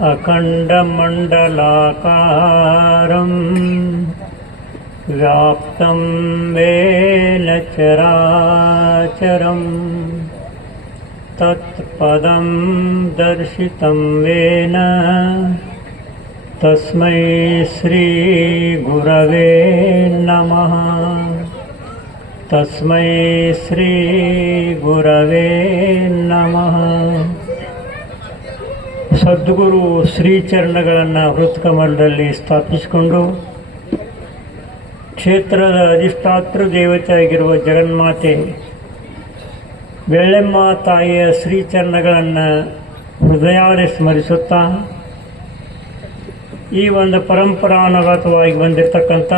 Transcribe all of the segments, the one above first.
अखण्डमण्डलाकारम् व्याप्तं वेन चराचरम् तत्पदं दर्शितं वेन तस्मै श्रीगुरवे नमः। तस्मै श्रीगुरवे नमः ಸದ್ಗುರು ಶ್ರೀಚರಣಗಳನ್ನು ಹೃತ್ಕಮಲದಲ್ಲಿ ಸ್ಥಾಪಿಸಿಕೊಂಡು ಕ್ಷೇತ್ರದ ಅಧಿಷ್ಠಾತೃ ದೇವತೆ ಆಗಿರುವ ಜಗನ್ಮಾತೆ ಬೆಳ್ಳೆಮ್ಮ ತಾಯಿಯ ಶ್ರೀಚರಣಗಳನ್ನು ಹೃದಯಾರೆ ಸ್ಮರಿಸುತ್ತಾ ಈ ಒಂದು ಪರಂಪರಾನುಗತವಾಗಿ ಬಂದಿರತಕ್ಕಂಥ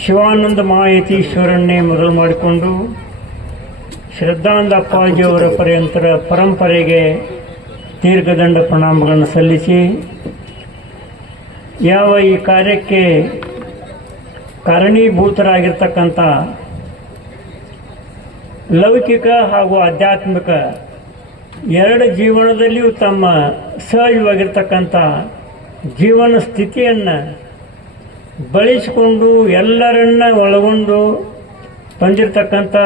ಶಿವಾನಂದ ಮಾಹಿತೀಶ್ವರನ್ನೇ ಮೊದಲು ಮಾಡಿಕೊಂಡು ಶ್ರದ್ಧಾನಂದ ಅಪ್ಪಾಜಿಯವರ ಪರ್ಯಂತರ ಪರಂಪರೆಗೆ ದೀರ್ಘದಂಡ ಪ್ರಣಾಮಗಳನ್ನು ಸಲ್ಲಿಸಿ ಯಾವ ಈ ಕಾರ್ಯಕ್ಕೆ ಕಾರಣೀಭೂತರಾಗಿರ್ತಕ್ಕಂಥ ಲೌಕಿಕ ಹಾಗೂ ಆಧ್ಯಾತ್ಮಿಕ ಎರಡು ಜೀವನದಲ್ಲಿಯೂ ತಮ್ಮ ಸಹಜವಾಗಿರ್ತಕ್ಕಂಥ ಜೀವನ ಸ್ಥಿತಿಯನ್ನು ಬಳಸಿಕೊಂಡು ಎಲ್ಲರನ್ನ ಒಳಗೊಂಡು ಬಂದಿರತಕ್ಕಂಥ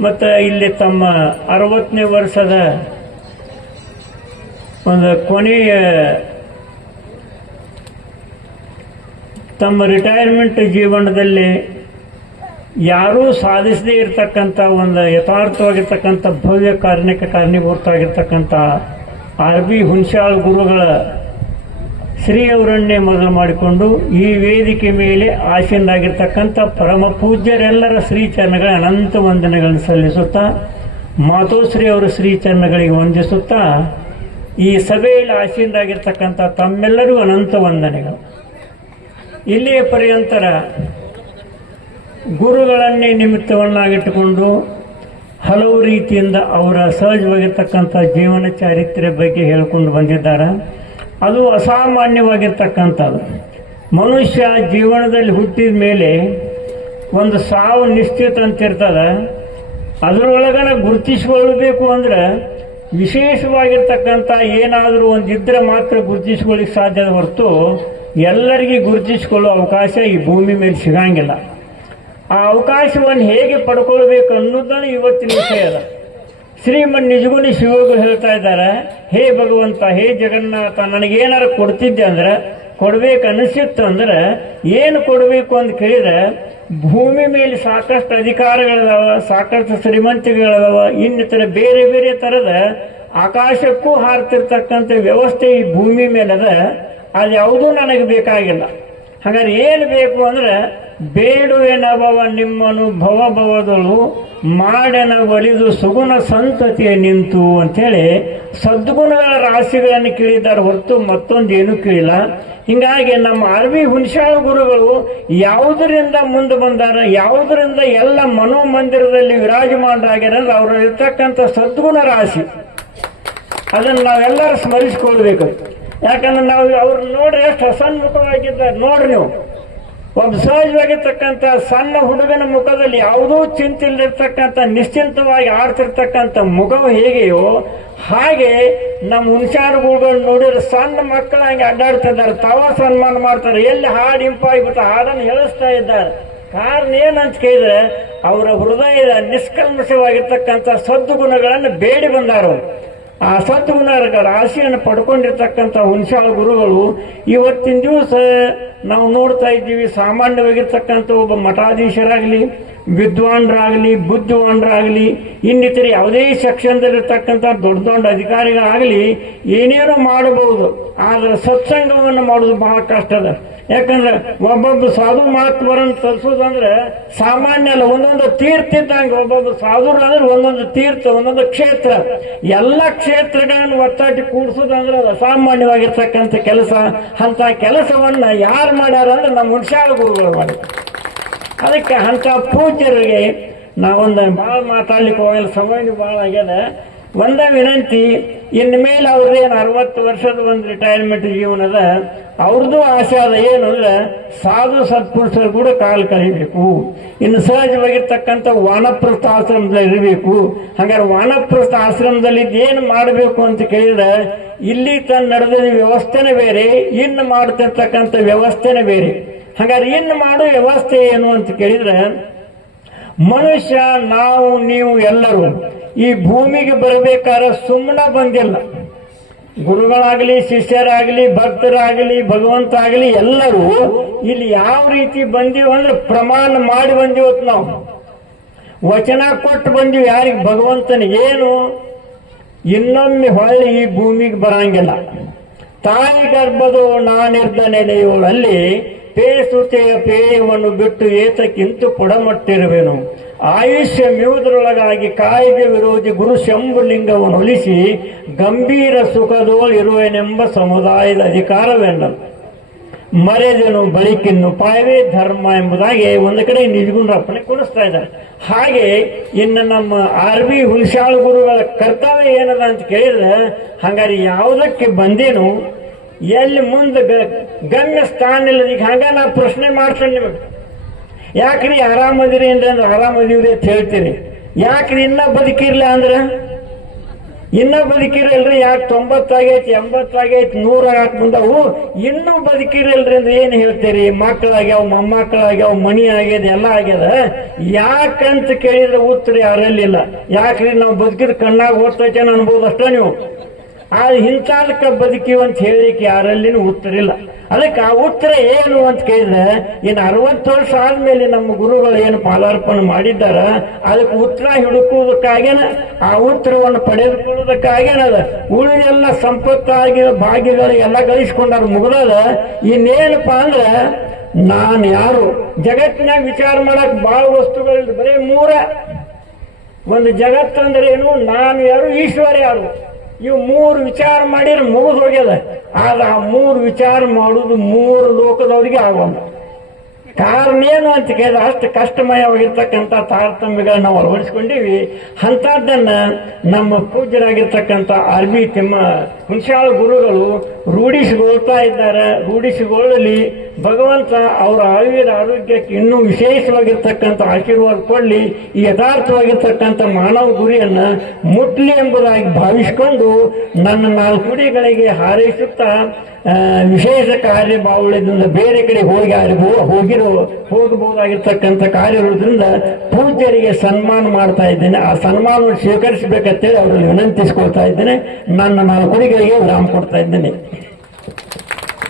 ಮತ್ತು ಇಲ್ಲಿ ತಮ್ಮ ಅರವತ್ತನೇ ವರ್ಷದ ಒಂದು ಕೊನೆಯ ತಮ್ಮ ರಿಟೈರ್ಮೆಂಟ್ ಜೀವನದಲ್ಲಿ ಯಾರೂ ಸಾಧಿಸದೇ ಇರತಕ್ಕಂಥ ಒಂದು ಯಥಾರ್ಥವಾಗಿರ್ತಕ್ಕಂಥ ಭವ್ಯ ಕಾರ್ಯಕ್ಕೆ ಕಾರಣೀಭೂತವಾಗಿರ್ತಕ್ಕಂಥ ಆರ್ ಬಿ ಹುಣಸಾಳ್ ಗುರುಗಳ ಶ್ರೀ ಅವರನ್ನೇ ಮೊದಲು ಮಾಡಿಕೊಂಡು ಈ ವೇದಿಕೆ ಮೇಲೆ ಆಸೀನರಾಗಿರ್ತಕ್ಕಂಥ ಪರಮ ಪೂಜ್ಯರೆಲ್ಲರ ಶ್ರೀಚರಣಗಳ ಅನಂತ ವಂದನೆಗಳನ್ನು ಸಲ್ಲಿಸುತ್ತಾ ಮಾತೋಶ್ರೀ ಅವರ ಶ್ರೀಚರಣಗಳಿಗೆ ವಂದಿಸುತ್ತಾ ಈ ಸಭೆಯಲ್ಲಿ ಆಸೀನರಾಗಿರ್ತಕ್ಕಂಥ ತಮ್ಮೆಲ್ಲರಿಗೂ ಅನಂತ ವಂದನೆಗಳು. ಇಲ್ಲಿಯ ಪರ್ಯಂತರ ಗುರುಗಳನ್ನೇ ನಿಮಿತ್ತವನ್ನಾಗಿಟ್ಟುಕೊಂಡು ಹಲವು ರೀತಿಯಿಂದ ಅವರ ಸಹಜವಾಗಿರ್ತಕ್ಕಂಥ ಜೀವನ ಚಾರಿತ್ರ್ಯ ಬಗ್ಗೆ ಹೇಳಿಕೊಂಡು ಬಂದಿದ್ದಾರೆ. ಅದು ಅಸಾಮಾನ್ಯವಾಗಿರ್ತಕ್ಕಂಥದ್ದು. ಮನುಷ್ಯ ಜೀವನದಲ್ಲಿ ಹುಟ್ಟಿದ ಮೇಲೆ ಒಂದು ಸಾವು ನಿಶ್ಚಿತ ಅಂತಿರ್ತದೆ ಅದರೊಳಗನ ಗುರುತಿಸ್ಕೊಳ್ಬೇಕು ಅಂದ್ರೆ ವಿಶೇಷವಾಗಿರ್ತಕ್ಕಂಥ ಏನಾದರೂ ಒಂದಿದ್ದರೆ ಮಾತ್ರ ಗುರುತಿಸ್ಕೊಳ್ಳಿಕ್ಕೆ ಸಾಧ್ಯದ ಹೊರತು ಎಲ್ಲರಿಗೂ ಗುರುತಿಸಿಕೊಳ್ಳೋ ಅವಕಾಶ ಈ ಭೂಮಿ ಮೇಲೆ ಸಿಗಂಗಿಲ್ಲ. ಆ ಅವಕಾಶವನ್ನು ಹೇಗೆ ಪಡ್ಕೊಳ್ಬೇಕು ಅನ್ನೋದನ್ನು ಇವತ್ತಿನ ವಿಷಯ ಅದ. ಶ್ರೀಮನ್ ನಿಜಗುಣಿ ಶಿವಗಳು ಹೇಳ್ತಾ ಇದ್ದಾರೆ, ಹೇ ಭಗವಂತ, ಹೇ ಜಗನ್ನಾಥ, ನನಗೇನಾರು ಕೊಡ್ತಿದ್ದೆ ಅಂದ್ರೆ ಕೊಡ್ಬೇಕು ಅನಿಸಿತ್ತು ಅಂದ್ರೆ ಏನು ಕೊಡಬೇಕು ಅಂತ ಕೇಳಿದ್ರೆ, ಭೂಮಿ ಮೇಲೆ ಸಾಕಷ್ಟು ಅಧಿಕಾರಗಳಿದಾವ, ಸಾಕಷ್ಟು ಶ್ರೀಮಂತಿಕೆಗಳಿದಾವ, ಇನ್ನಿತರ ಬೇರೆ ಬೇರೆ ಥರದ ಆಕಾಶಕ್ಕೂ ಹಾರ್ತಿರ್ತಕ್ಕಂಥ ವ್ಯವಸ್ಥೆ ಈ ಭೂಮಿ ಮೇಲದ ಅದ ಯಾವುದೂ ನನಗೆ ಬೇಕಾಗಿಲ್ಲ. ಹಾಗಾದ್ರೆ ಏನು ಬೇಕು ಅಂದ್ರೆ ಬೇಡುವೆನಭವ ನಿಮ್ಮನು ಭವಭವದಳು ಮಾಡೆನ ಒಲಿದು ಸುಗುಣ ಸಂತತಿಯ ನಿಂತು ಅಂಥೇಳಿ ಸದ್ಗುಣಗಳ ರಾಶಿಗಳನ್ನು ಕೇಳಿದ್ದಾರೆ ಹೊರತು ಮತ್ತೊಂದೇನು ಕೇಳಿಲ್ಲ. ಹಿಂಗಾಗಿ ನಮ್ಮ ಆರ್ ವಿ ಹುಣಸಾಳ ಗುರುಗಳು ಯಾವುದರಿಂದ ಮುಂದೆ ಬಂದಾರ, ಯಾವುದರಿಂದ ಎಲ್ಲ ಮನೋಮಂದಿರದಲ್ಲಿ ವಿರಾಜಮಾನರಾಗ್ಯಾರ ಅವರಲ್ಲಿರ್ತಕ್ಕಂಥ ಸದ್ಗುಣ ರಾಶಿ. ಅದನ್ನು ನಾವೆಲ್ಲರೂ ಸ್ಮರಿಸ್ಕೊಳ್ಬೇಕು. ಯಾಕಂದ್ರೆ ನಾವು ಅವ್ರು ನೋಡ್ರಿ ಎಷ್ಟು ಅಸನ್ಮುಖವಾಗಿದ್ದಾರೆ. ನೋಡ್ರಿ ನೀವು. ಒಬ್ಬ ಸಹಜವಾಗಿರ್ತಕ್ಕಂಥ ಸಣ್ಣ ಹುಡುಗನ ಮುಖದಲ್ಲಿ ಯಾವುದೋ ಚಿಂತೆ ಇಲ್ಲದಿರ್ತಕ್ಕಂಥ ನಿಶ್ಚಿಂತವಾಗಿ ಆಡ್ತಿರ್ತಕ್ಕಂಥ ಮುಖವು ಹೇಗೆಯೋ ಹಾಗೆ ನಮ್ಮ ಹುಣಸಾರುಗಳು ನೋಡಿದ್ರೆ ಸಣ್ಣ ಮಕ್ಕಳು ಹಂಗೆ ಅಡ್ಡಾಡ್ತಿದ್ದಾರೆ, ತಾವ ಸನ್ಮಾನ ಮಾಡ್ತಾರೆ, ಎಲ್ಲಿ ಹಾಡು ಇಂಪಾಗಿಬಿಟ್ಟು ಹಾಡನ್ನು ಹೇಳಿಸ್ತಾ ಇದ್ದಾರೆ. ಕಾರಣ ಏನಂತ ಕೇಳಿದ್ರೆ ಅವರ ಹೃದಯದ ನಿಷ್ಕಲ್ಮಶವಾಗಿರ್ತಕ್ಕಂಥ ಸದ್ದುಗುಣಗಳನ್ನು ಬೇಡಿ ಬಂದಾರು. ಆ ಸದ್ಗುಣಗಳ ರಾಶಿಯನ್ನು ಪಡ್ಕೊಂಡಿರ್ತಕ್ಕಂಥ ಹುಣಸಾಳ ಗುರುಗಳು ಇವತ್ತಿನ ದಿವಸ ನಾವು ನೋಡ್ತಾ ಇದ್ದೀವಿ, ಸಾಮಾನ್ಯವಾಗಿರ್ತಕ್ಕಂಥ ಒಬ್ಬ ಮಠಾಧೀಶರಾಗಲಿ, ವಿದ್ವಾನ್ರಾಗಲಿ, ಬುದ್ಧಿವಾನ್ರಾಗಲಿ, ಇನ್ನಿತರ ಯಾವುದೇ ಸೆಕ್ಷನ್ದಲ್ಲಿರ್ತಕ್ಕಂಥ ದೊಡ್ಡ ದೊಡ್ಡ ಅಧಿಕಾರಿಗಳಾಗಲಿ ಏನೇನೋ ಮಾಡಬಹುದು, ಆದರೆ ಸತ್ಸಂಗವನ್ನು ಮಾಡೋದು ಬಹಳ ಕಷ್ಟದ ಯಾಕಂದ್ರೆ ಒಬ್ಬೊಬ್ಬ ಸಾಧು ಮಹಾತ್ಮರನ್ನು ತರಿಸೋದಂದ್ರೆ ಸಾಮಾನ್ಯ ಅಲ್ಲ, ಒಂದೊಂದು ತೀರ್ಥ ಇದ್ದಂಗೆ ಒಬ್ಬೊಬ್ಬ ಸಾಧುರು ಅಂದ್ರೆ ಒಂದೊಂದು ತೀರ್ಥ, ಒಂದೊಂದು ಕ್ಷೇತ್ರ. ಎಲ್ಲ ಕ್ಷೇತ್ರಗಳನ್ನು ಒತ್ತಾಟಿ ಕೂಡಿಸೋದಂದ್ರೆ ಅದು ಅಸಾಮಾನ್ಯವಾಗಿರ್ತಕ್ಕಂಥ ಕೆಲಸ. ಅಂತ ಕೆಲಸವನ್ನ ಯಾರು ಮಾಡ್ಯಾರ ಅಂದ್ರೆ ನಮ್ಮ ಹುಣಸಾಳ ಗುರುಗಳು ಮಾಡಿ ಅದಕ್ಕೆ ಅಂಥ ಪೂಜ್ಯರಿಗೆ ನಾವೊಂದು ಭಾಳ ಮಾತಾಡ್ಲಿಕ್ಕೆ ಹೋಗಲ್ಲ ಸಮಯ ಭಾಳ ಆಗ್ಯದ. ಒಂದ ವಿನಂತಿ ಇನ್ನು ಮೇಲೆ ಅರವತ್ತು ವರ್ಷದ ಒಂದು ರಿಟೈರ್ಮೆಂಟ್ ಜೀವನದ ಅವ್ರದ್ದು ಆಶಾದ ಏನು ಅಂದ್ರೆ, ಸಾಧು ಸತ್ಪುರುಷರು ಕೂಡ ಕಾಲು ಕಳಿಬೇಕು ಇನ್ನು ಸಹಜವಾಗಿರ್ತಕ್ಕಂಥ ವಾನಪ್ರಸ್ಥ ಆಶ್ರಮದಲ್ಲಿ ಇರಬೇಕು. ಹಾಗಾದ್ರೆ ವಾನಪ್ರಸ್ಥ ಆಶ್ರಮದಲ್ಲಿ ಏನು ಮಾಡಬೇಕು ಅಂತ ಕೇಳಿದ್ರೆ, ಇಲ್ಲಿ ತನ್ನ ನಡೆದ ವ್ಯವಸ್ಥೆನೇ ಬೇರೆ, ಇನ್ನು ಮಾಡ್ತಿರ್ತಕ್ಕಂಥ ವ್ಯವಸ್ಥೆನೇ ಬೇರೆ. ಹಾಗಾದ್ರೆ ಇನ್ನು ಮಾಡೋ ವ್ಯವಸ್ಥೆ ಏನು ಅಂತ ಕೇಳಿದ್ರೆ, ಮನುಷ್ಯ, ನಾವು, ನೀವು ಎಲ್ಲರೂ ಈ ಭೂಮಿಗೆ ಬರಬೇಕಾದ್ರೆ ಸುಮ್ಮನೆ ಬಂದಿಲ್ಲ. ಗುರುಗಳಾಗಲಿ, ಶಿಷ್ಯರಾಗಲಿ, ಭಕ್ತರಾಗಲಿ ಭಗವಂತ ಆಗಲಿ ಎಲ್ಲರೂ ಇಲ್ಲಿ ಯಾವ ರೀತಿ ಬಂದೀವಿ ಅಂದ್ರೆ ಪ್ರಮಾಣ ಮಾಡಿ ಬಂದಿವತ್ ನಾವು. ವಚನ ಕೊಟ್ಟು ಬಂದೀವಿ ಯಾರಿಗೆ? ಭಗವಂತನ ಏನು? ಇನ್ನೊಮ್ಮೆ ಹೊಳ್ಳಿ ಈ ಭೂಮಿಗೆ ಬರಂಗಿಲ್ಲ. ತಾಯಿ ಗರ್ಭದೋ ನಾನಿರ್ದ ನೆಲೆಯೋಳಲ್ಲಿ ಪೇಸುತೆಯ ಪೇಯವನ್ನು ಬಿಟ್ಟು ಏತಕ್ಕಿಂತ ಕೊಡಮಟ್ಟಿರುವೆನು. ಆಯುಷ್ಯ ಮ್ಯೂದರೊಳಗಾಗಿ ಕಾಯ್ದೆ ವಿರೋಧಿ ಗುರು ಶಂಭುಲಿಂಗವನ್ನು ಒಲಿಸಿ ಗಂಭೀರ ಸುಖದೋಳಿರುವೆನೆಂಬ ಸಮುದಾಯದ ಅಧಿಕಾರವೆನ್ನ ಮರೆದನು ಬಳಿಕಿನ್ನು ಪಾಯವೇ ಧರ್ಮ ಎಂಬುದಾಗಿ ಒಂದು ಕಡೆ ನಿಜಗುಂಡ್ರಪ್ಪನೆ ಕೊಡಿಸ್ತಾ ಇದ್ದಾರೆ. ಹಾಗೆ ಇನ್ನು ನಮ್ಮ ಆರ್ ಬಿ ಹುಲ್ಶಾಳ್ ಗುರುಗಳ ಕರ್ತವ್ಯ ಏನದ ಅಂತ ಕೇಳಿದ್ರೆ, ಹಂಗಾರೆ ಯಾವುದಕ್ಕೆ ಬಂದೇನು? ಎಲ್ಲಿ ಮುಂದೆ ಗಮ್ಯ ಸ್ಥಾನ ಇಲ್ಲ ಈಗ ಹಂಗ ನಾ ಪ್ರಶ್ನೆ ಮಾಡ್ತೇನೆ ನಿಮಗೆ. ಯಾಕ್ರಿ ಆರಾಮದಿರಿ ಅಂದ್ರೆ ಆರಾಮದಿವ್ರಿ ಅಂತ ಹೇಳ್ತೀರಿ ಯಾಕ್ರಿ ಇನ್ನ ಬದುಕಿರ್ಲ ಅಂದ್ರೆ? ಇನ್ನ ಬದುಕಿರಲ್ರಿ, ಯಾಕೆ ತೊಂಬತ್ತಾಗೈತಿ, ಎಂಬತ್ತಾಗೈತಿ ನೂರ ಯಾಕೆ ಬಂದವು ಇನ್ನೂ ಬದುಕಿರಲ್ರಿ ಅಂದ್ರೆ ಏನು ಹೇಳ್ತೀರಿ? ಮಕ್ಕಳಾಗ್ಯಾವ, ಮೊಮ್ಮಕ್ಕಳಾಗ್ಯಾವ, ಮಣಿ ಆಗ್ಯದ, ಎಲ್ಲ ಆಗ್ಯದ. ಯಾಕಂತ ಕೇಳಿದ್ರೆ ಉತ್ತರ ಯಾರಲ್ಲಿಲ್ಲ ಯಾಕ್ರಿ ನಾವು ಬದುಕಿದ ಕಣ್ಣಾಗ ಓದ್ತೈತೆ ಅನ್ಬೋದು ಅಷ್ಟೇ ನೀವು? ಆ ಇಂಥದಕ್ಕೆ ಬದುಕಿವ ಅಂತ ಹೇಳಲಿಕ್ಕೆ ಉತ್ತರ ಇಲ್ಲ. ಅದಕ್ಕೆ ಆ ಉತ್ತರ ಏನು ಅಂತ ಕೇಳಿದ್ರೆ, ಇನ್ನು ಅರವತ್ತು ವರ್ಷ ಆದ್ಮೇಲೆ ನಮ್ಮ ಗುರುಗಳು ಏನು ಪಾಲಾರ್ಪಣೆ ಮಾಡಿದ್ದಾರ, ಅದಕ್ಕೆ ಉತ್ತರ ಹುಡುಕುವುದಕ್ಕಾಗೇನ? ಆ ಉತ್ತರವನ್ನು ಪಡೆದುಕೊಳ್ಳುವುದಕ್ಕಾಗೇನದ ಉಳಿದೆಲ್ಲ ಸಂಪತ್ತಾಗಿ ಭಾಗ್ಯಗಳು ಎಲ್ಲ ಗಳಿಸ್ಕೊಂಡಾರ ಮುಗಿದದ? ಇನ್ನೇನಪ್ಪ ಅಂದ್ರೆ, ನಾನು ಯಾರು? ಜಗತ್ತಿನಾಗ ವಿಚಾರ ಮಾಡಕ್ ಭಾಳ ವಸ್ತುಗಳು ಬರೀ ಮೂರ. ಒಂದು ಜಗತ್ತಂದ್ರೆ ಏನು? ನಾನು ಯಾರು? ಈಶ್ವರ ಯಾರು? ಇವು ಮೂರು ವಿಚಾರ ಮಾಡಿದ್ರೆ ಮುಗಿದು ಹೋಗ್ಯದ. ಆದ್ರೆ ಆ ಮೂರು ವಿಚಾರ ಮಾಡುದು ಮೂರು ಲೋಕದವರಿಗೆ ಆಗೋಲ್ಲ. ಕಾರಣ ಏನು ಅಂತ ಕೇಳಿದ್ರೆ ಅಷ್ಟು ಕಷ್ಟಮಯವಾಗಿರ್ತಕ್ಕಂಥ ತಾರತಮ್ಯಗಳನ್ನ ನಾವು ಅಳವಡಿಸ್ಕೊಂಡಿವಿ. ಅಂಥದ್ದನ್ನು ನಮ್ಮ ಪೂಜ್ಯರಾಗಿರ್ತಕ್ಕಂಥ ಆರ್ ಬಿ ತಿಮ್ಮ ಹುಣಸಾಳ ಗುರುಗಳು ರೂಢಿಸಿಕೊಳ್ತಾ ಇದ್ದಾರೆ. ರೂಢಿಸಿಕೊಳ್ಳಲಿ. ಭಗವಂತ ಅವರ ಆಯುರ್ವೇದ ಆರೋಗ್ಯಕ್ಕೆ ಇನ್ನೂ ವಿಶೇಷವಾಗಿರ್ತಕ್ಕಂಥ ಆಶೀರ್ವಾದ ಕೊಡಲಿ. ಈ ಯಥಾರ್ಥವಾಗಿರ್ತಕ್ಕಂಥ ಮಾನವ ಗುರಿಯನ್ನು ಮುಟ್ಲಿ ಎಂಬುದಾಗಿ ಭಾವಿಸಿಕೊಂಡು ನನ್ನ ನಾಲ್ಕು ಕುಡಿಗಳಿಗೆ ಹಾರೈಸುತ್ತಾ ವಿಶೇಷ ಕಾರ್ಯ ಬಾವುಳ್ಯದಿಂದ ಬೇರೆ ಕಡೆ ಹೋಗಿ ಹೋಗಿರೋ, ಹೋಗಬಹುದಾಗಿರ್ತಕ್ಕಂಥ ಕಾರ್ಯ ಇರೋದ್ರಿಂದ ಪೂಜ್ಯರಿಗೆ ಸನ್ಮಾನ ಮಾಡ್ತಾ ಇದ್ದೇನೆ. ಆ ಸನ್ಮಾನವನ್ನು ಸ್ವೀಕರಿಸಬೇಕಂತೇಳಿ ಅವರಲ್ಲಿ ವಿನಂತಿಸ್ಕೊಳ್ತಾ ಇದ್ದೇನೆ. ನನ್ನ ನಾಲ್ಕು ಕುಡಿಗಳಿಗೆ ವಿರಾಮ ಕೊಡ್ತಾ ಇದ್ದೇನೆ.